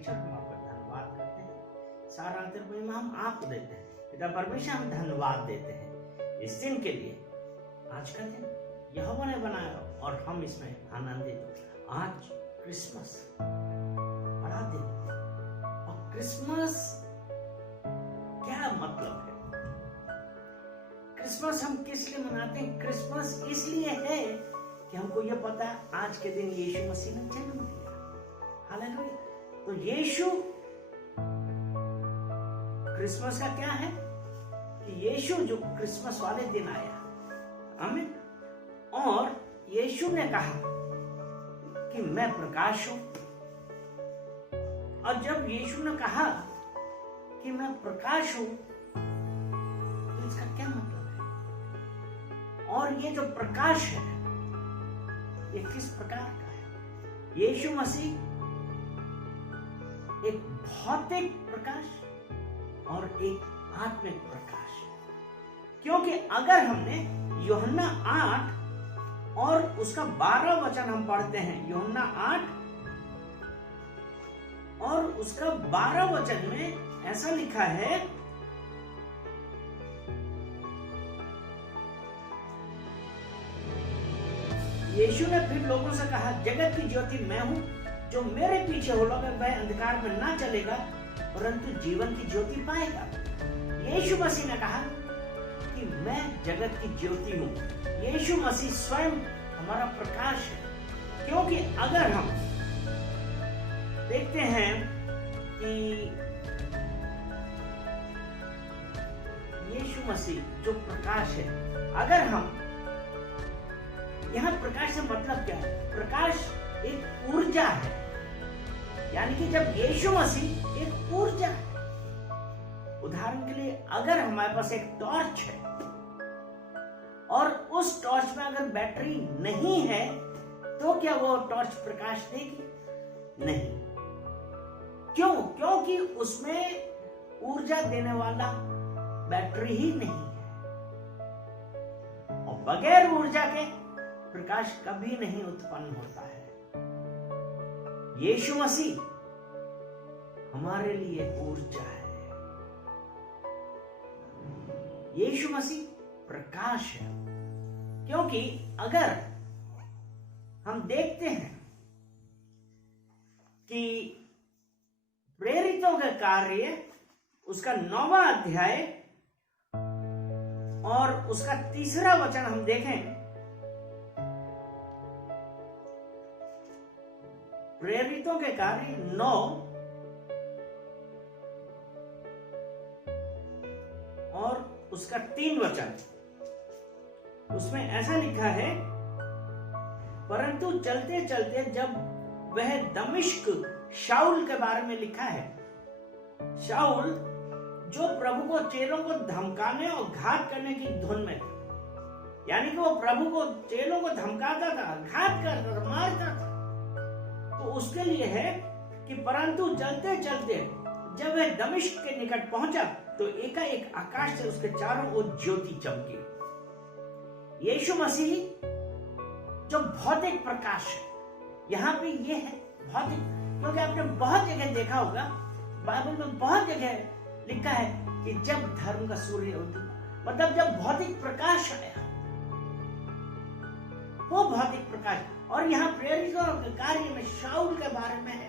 परमेश्वर, हम आपका धन्यवाद करते हैं। सारा आदर महिमा हम आपको देते हैं। पिता परमेश्वर, हम धन्यवाद देते हैं इस दिन के लिए। आज का दिन यहोवा ने बनाया और हम इसमें आनंदित हो। आज क्रिसमस बड़ा दिन, और क्रिसमस क्या मतलब है? क्रिसमस हम किस लिए मनाते हैं? क्रिसमस इसलिए है कि हमको यह पता है आज के दिन यीशु मसीह ने जन्म लिया। हालेलुया। तो यीशु, क्रिसमस का क्या है कि यीशु जो क्रिसमस वाले दिन आया, आमीन। और यीशु ने कहा कि मैं प्रकाश हूं। और जब यीशु ने कहा कि मैं प्रकाश हूं, तो इसका क्या मतलब है? और ये जो प्रकाश है, ये किस प्रकार का है? यीशु मसीह एक भौतिक प्रकाश और एक आत्मिक प्रकाश है। क्योंकि अगर हमने यूहन्ना 8 और उसका 12 वचन हम पढ़ते हैं, यूहन्ना 8 और उसका 12 वचन में ऐसा लिखा है, यीशु ने फिर लोगों से कहा, जगत की ज्योति मैं हूं, जो मेरे पीछे हो लोगे वह अंधकार में ना चलेगा परंतु जीवन की ज्योति पाएगा। यीशु मसीह ने कहा कि मैं जगत की ज्योति हूं। यीशु मसीह स्वयं हमारा प्रकाश है। क्योंकि अगर हम देखते हैं कि यीशु मसीह जो प्रकाश है, अगर हम यहां प्रकाश से मतलब क्या है? प्रकाश एक ऊर्जा है, यानी कि जब यीशु मसीह एक ऊर्जा है। उदाहरण के लिए अगर हमारे पास एक टॉर्च है और उस टॉर्च में अगर बैटरी नहीं है, तो क्या वो टॉर्च प्रकाश देगी? नहीं। क्यों? क्योंकि उसमें ऊर्जा देने वाला बैटरी ही नहीं है। और बगैर ऊर्जा के प्रकाश कभी नहीं उत्पन्न होता है। यीशु मसीह हमारे लिए ऊर्जा है। यीशु मसीह प्रकाश है। क्योंकि अगर हम देखते हैं कि प्रेरितों का कार्य उसका 9वां अध्याय और उसका 3रा वचन हम देखें, प्रेरितों के कार्य 9 और उसका 3 वचन, उसमें ऐसा लिखा है, परंतु चलते चलते जब वह दमिश्क, शाऊल के बारे में लिखा है, शाऊल जो प्रभु को, चेलों को धमकाने और घात करने की धुन में था, यानी कि वो प्रभु को, चेलों को धमकाता था, घात करता था, मारता था। तो उसके लिए है कि परंतु चलते चलते जब वह दमिश्क के निकट पहुंचा तो एकाएक आकाश से उसके चारों ओर ज्योति चमकी। यीशु मसीह जो भौतिक प्रकाश है, यहां पे ये है भौतिक, क्योंकि आपने बहुत जगह देखा होगा, बाइबल में बहुत जगह लिखा है कि जब धर्म का सूर्य उदय, मतलब जब भौतिक प्रकाश आया, वो भौतिक प्रकाश। और यहाँ प्रेरितों के कार्य में शाऊल के बारे में है,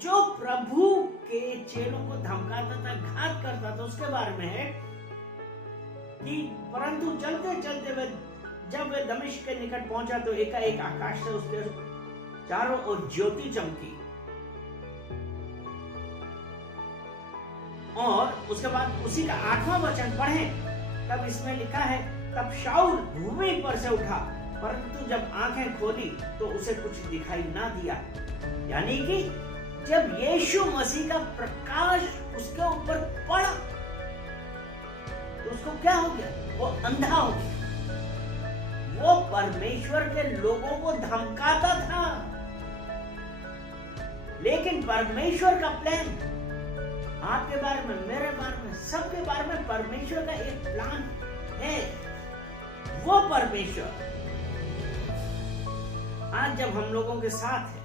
जो प्रभु के चेलों को धमकाता था, घात करता था, उसके बारे में है कि परंतु चलते चलते जब वे दमिश्क के निकट पहुंचा तो एकाएक आकाश से उसके चारों ओर ज्योति चमकी। और उसके बाद उसी का 8वां वचन पढ़ें, तब इसमें लिखा है, तब शाऊल भूमि पर से उठा, परंतु जब आंखें खोली तो उसे कुछ दिखाई ना दिया। यानी कि जब यीशु मसीह का प्रकाश उसके ऊपर पड़ा तो उसको क्या हो गया? वो अंधा हो गया। वो परमेश्वर के लोगों को धमकाता था, लेकिन परमेश्वर का प्लान आपके बारे में, मेरे बारे में, सबके बारे में परमेश्वर का एक प्लान है। वो परमेश्वर आज जब हम लोगों के साथ है,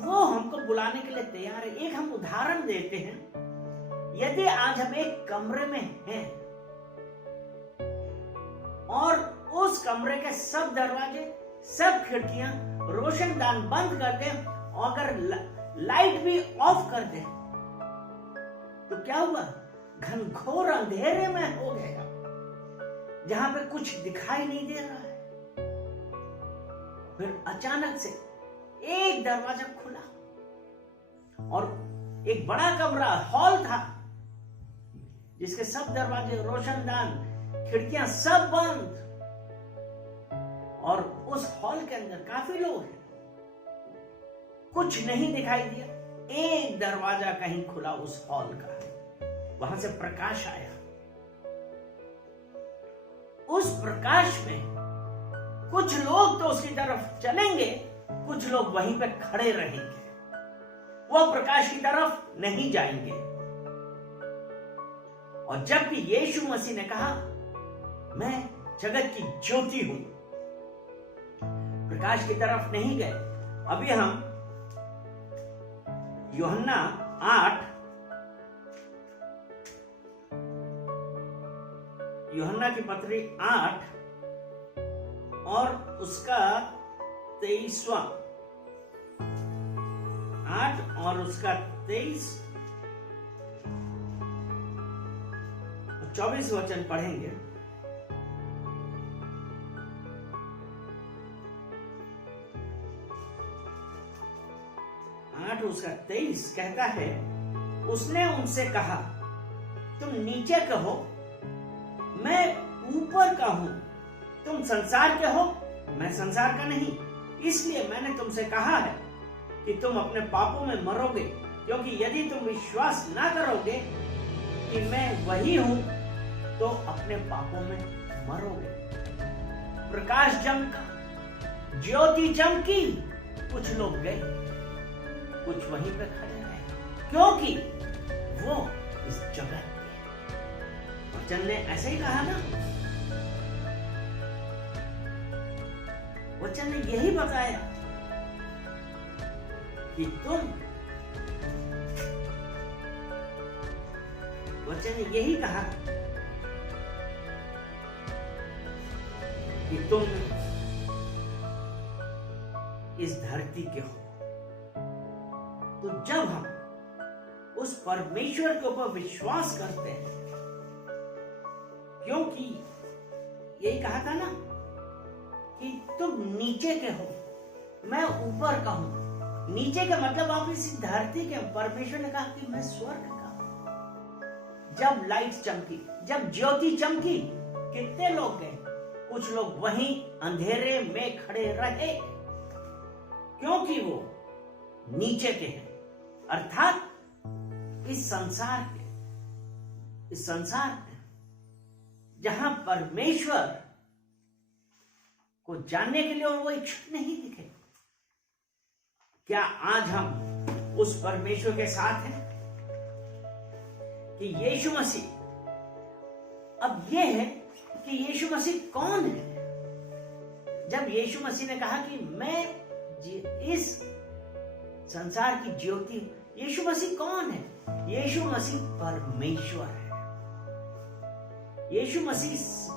वो बुलाने के लिए तैयार है। एक हम उदाहरण देते हैं। यदि आज हम एक कमरे में हैं और उस कमरे के सब दरवाजे, सब खिड़कियां, रोशनदान बंद कर दें और अगर लाइट भी ऑफ कर दें, तो क्या हुआ? घनघोर अंधेरे में हो गया, जहां पे कुछ दिखाई नहीं दे रहा है। फिर अचानक से एक दरवाजा खुला और एक बड़ा कमरा, हॉल था, जिसके सब दरवाजे, रोशनदान, खिड़कियां सब बंद, और उस हॉल के अंदर काफी लोग हैं। कुछ नहीं दिखाई दिया। एक दरवाजा कहीं खुला उस हॉल का, वहां से प्रकाश आया। उस प्रकाश में कुछ लोग तो उसकी तरफ चलेंगे, कुछ लोग वहीं पे खड़े रहेंगे, वो प्रकाश की तरफ नहीं जाएंगे। और जबकि यीशु मसीह ने कहा, मैं जगत की ज्योति हूं, प्रकाश की तरफ नहीं गए। अभी हम यूहन्ना 8, यूहन्ना की पत्री 8 और उसका 23वां, 8 और उसका 23 24 वचन पढ़ेंगे। उसका 23 कहता है, उसने उनसे कहा, तुम नीचे के हो, मैं ऊपर का हूं। तुम संसार के हो, मैं संसार का नहीं। इसलिए मैंने तुमसे कहा है कि तुम अपने पापों में मरोगे, क्योंकि यदि तुम विश्वास ना करोगे कि मैं वही हूं, तो अपने पापों में मरोगे। प्रकाश चमका, ज्योति चमकी, कुछ लोग गए, कुछ वहीं पे खड़े रहे, क्योंकि वो इस जगत में। वचन ने ऐसे ही कहा ना, वचन ने यही बताया कि वचन ने यही कहा कि तुम इस धरती के हो। तो जब हम उस परमेश्वर के ऊपर विश्वास करते हैं, क्योंकि यही कहा था ना कि तुम नीचे के हो, मैं ऊपर का हूं। नीचे का मतलब आप इस धरती के। परमेश्वर ने कहा कि मैं स्वर्ग का हूं। जब लाइट चमकी, जब ज्योति चमकी, कितने लोग गए? कुछ लोग वहीं अंधेरे में खड़े रहे, क्योंकि वो नीचे के हैं, अर्थात इस संसार में जहां परमेश्वर को जानने के लिए वो इच्छुक नहीं दिखे। क्या आज हम उस परमेश्वर के साथ हैं कि यीशु मसीह? अब यह है कि यीशु मसीह कौन है? जब यीशु मसीह ने कहा कि मैं इस संसार की ज्योति, यीशु मसीह कौन है? यीशु मसीह परमेश्वर है। यीशु मसीह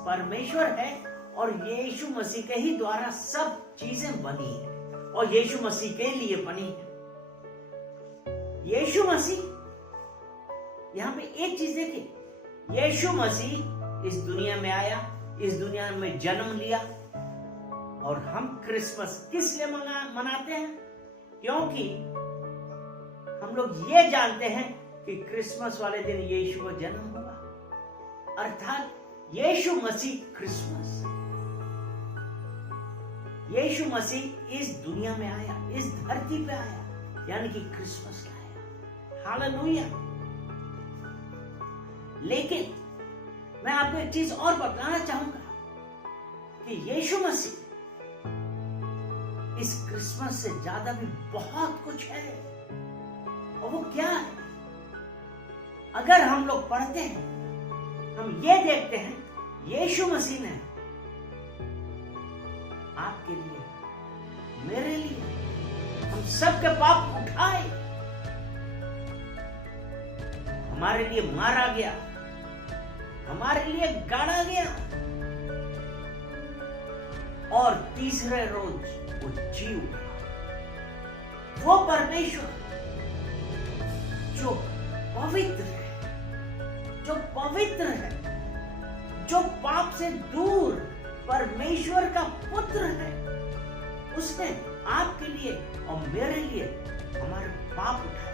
परमेश्वर है और यीशु मसीह के ही द्वारा सब चीजें बनी है और यीशु मसीह के लिए बनी है। यीशु मसीह, यहां पे एक चीज देखिए, यीशु मसीह इस दुनिया में आया, इस दुनिया में जन्म लिया। और हम क्रिसमस किस लिए मनाते हैं? क्योंकि हम लोग ये जानते हैं कि क्रिसमस वाले दिन यीशु का जन्म हुआ, अर्थात यीशु मसीह क्रिसमस। यीशु मसीह इस दुनिया में आया, इस धरती पे आया, यानी कि क्रिसमस लाया। हालेलुया। लेकिन मैं आपको एक चीज और बताना चाहूंगा कि यीशु मसीह इस क्रिसमस से ज्यादा भी बहुत कुछ है। और वो क्या है? अगर हम लोग पढ़ते हैं, हम ये देखते हैं, यीशु मसीह ने आपके लिए, मेरे लिए, हम सबके पाप उठाए हमारे लिए मारा गया, हमारे लिए गाड़ा गया और तीसरे रोज वो जी उठा। वो परमेश्वर जो पवित्र है, जो पवित्र है, जो पाप से दूर परमेश्वर का पुत्र है, उसने आपके लिए और मेरे लिए हमारे पाप उठाए,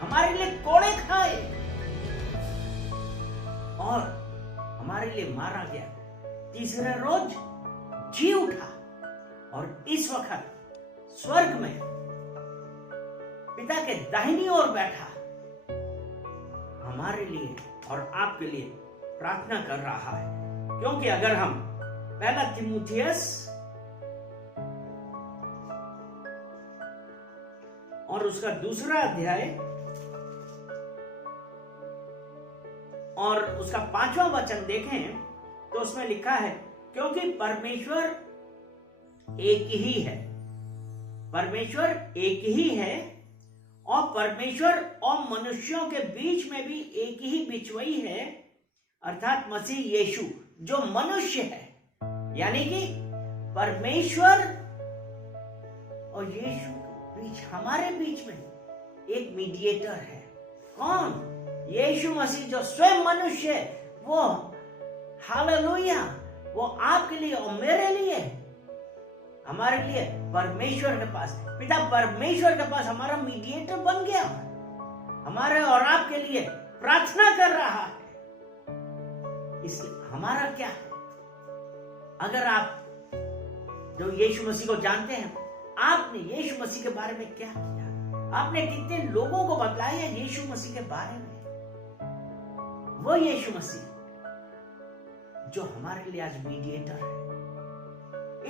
हमारे लिए कोड़े खाए और हमारे लिए मारा गया, तीसरे रोज जी उठा और इस वक्त स्वर्ग में पिता के दाहिनी ओर बैठा हमारे लिए और आपके लिए प्रार्थना कर रहा है। क्योंकि अगर हम पहला तीमुथियुस और उसका दूसरा अध्याय और उसका 5वां वचन देखें तो उसमें लिखा है, क्योंकि परमेश्वर एक ही है, परमेश्वर एक ही है और परमेश्वर और मनुष्यों के बीच में भी एक ही बिचवई है, अर्थात मसीह यीशु जो मनुष्य है। यानी कि परमेश्वर और यीशु के बीच, हमारे बीच में एक मीडिएटर है। कौन? यीशु मसीह जो स्वयं मनुष्य है। वो हालेलुया, वो आपके लिए और मेरे लिए, हमारे लिए परमेश्वर के पास, पिता परमेश्वर के पास हमारा मीडिएटर बन गया, हमारे और आपके लिए प्रार्थना कर रहा है। इसलिए हमारा क्या है? अगर आप जो यीशु मसीह को जानते हैं, आपने यीशु मसीह के बारे में क्या किया? आपने कितने लोगों को बतलाया यीशु मसीह के बारे में? वो यीशु मसीह जो हमारे लिए आज मीडिएटर है,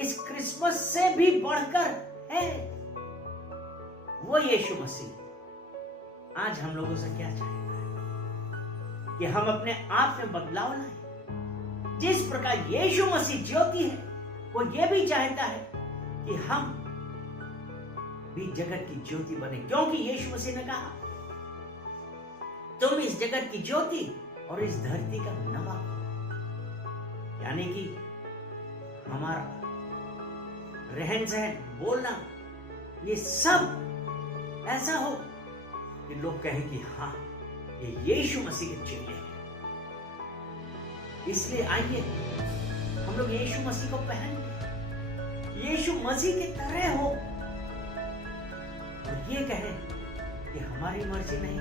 इस क्रिसमस से भी बढ़कर है। वो यीशु मसीह आज हम लोगों से क्या चाहता है कि हम अपने आप में बदलाव लाएं। जिस प्रकार यीशु मसीह ज्योति है, वो ये भी चाहता है कि हम भी जगत की ज्योति बने, क्योंकि यीशु मसीह ने कहा, तुम इस जगत की ज्योति और इस धरती का नमक हो। यानी कि हमारा रहन सहन, बोलना, ये सब ऐसा हो कि लोग कहें कि हाँ, ये यीशु मसीह के चेले हैं। इसलिए आइए हम लोग यीशु मसीह को पहन के यीशु मसीह की तरह हो और ये कहें कि हमारी मर्जी नहीं,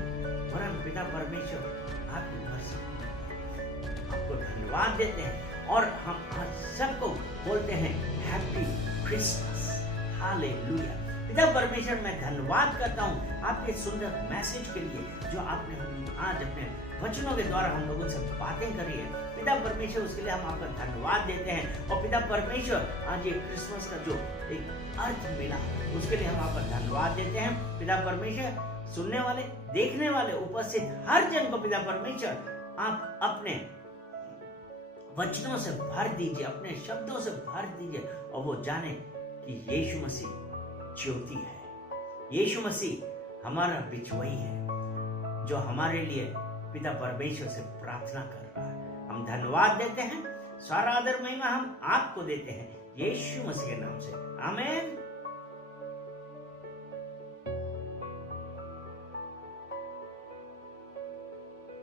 वरन पिता परमेश्वर आपकी मर्जी। आपको धन्यवाद देते हैं और हम आज सबको बोलते हैं हैप्पी क्रिसमस, हालेलुया। पिता परमेश्वर, मैं धन्यवाद करता हूँ आपके सुंदर मैसेज के लिए जो आपने आज अपने वचनों के द्वारा हम लोगों से बातें करी है। पिता परमेश्वर, उसके लिए हम आपका धन्यवाद देते हैं। और पिता परमेश्वर, आज ये क्रिसमस का जो एक अर्थ मिला, उसके लिए हम आपका धन्यवाद देते हैं। पिता परमेश्वर, सुनने वाले, देखने वाले, उपस्थित हर जन को पिता परमेश्वर आप अपने वचनों से भर दीजिए, अपने शब्दों से भर दीजिए और वो जाने कि यीशु मसीह ज्योति है, यीशु मसीह हमारा बिचवई है जो हमारे लिए पिता परमेश्वर से प्रार्थना कर रहा है। हम धन्यवाद देते हैं, सारा आदर महिमा हम आपको देते हैं, यीशु मसीह के नाम से, आमीन।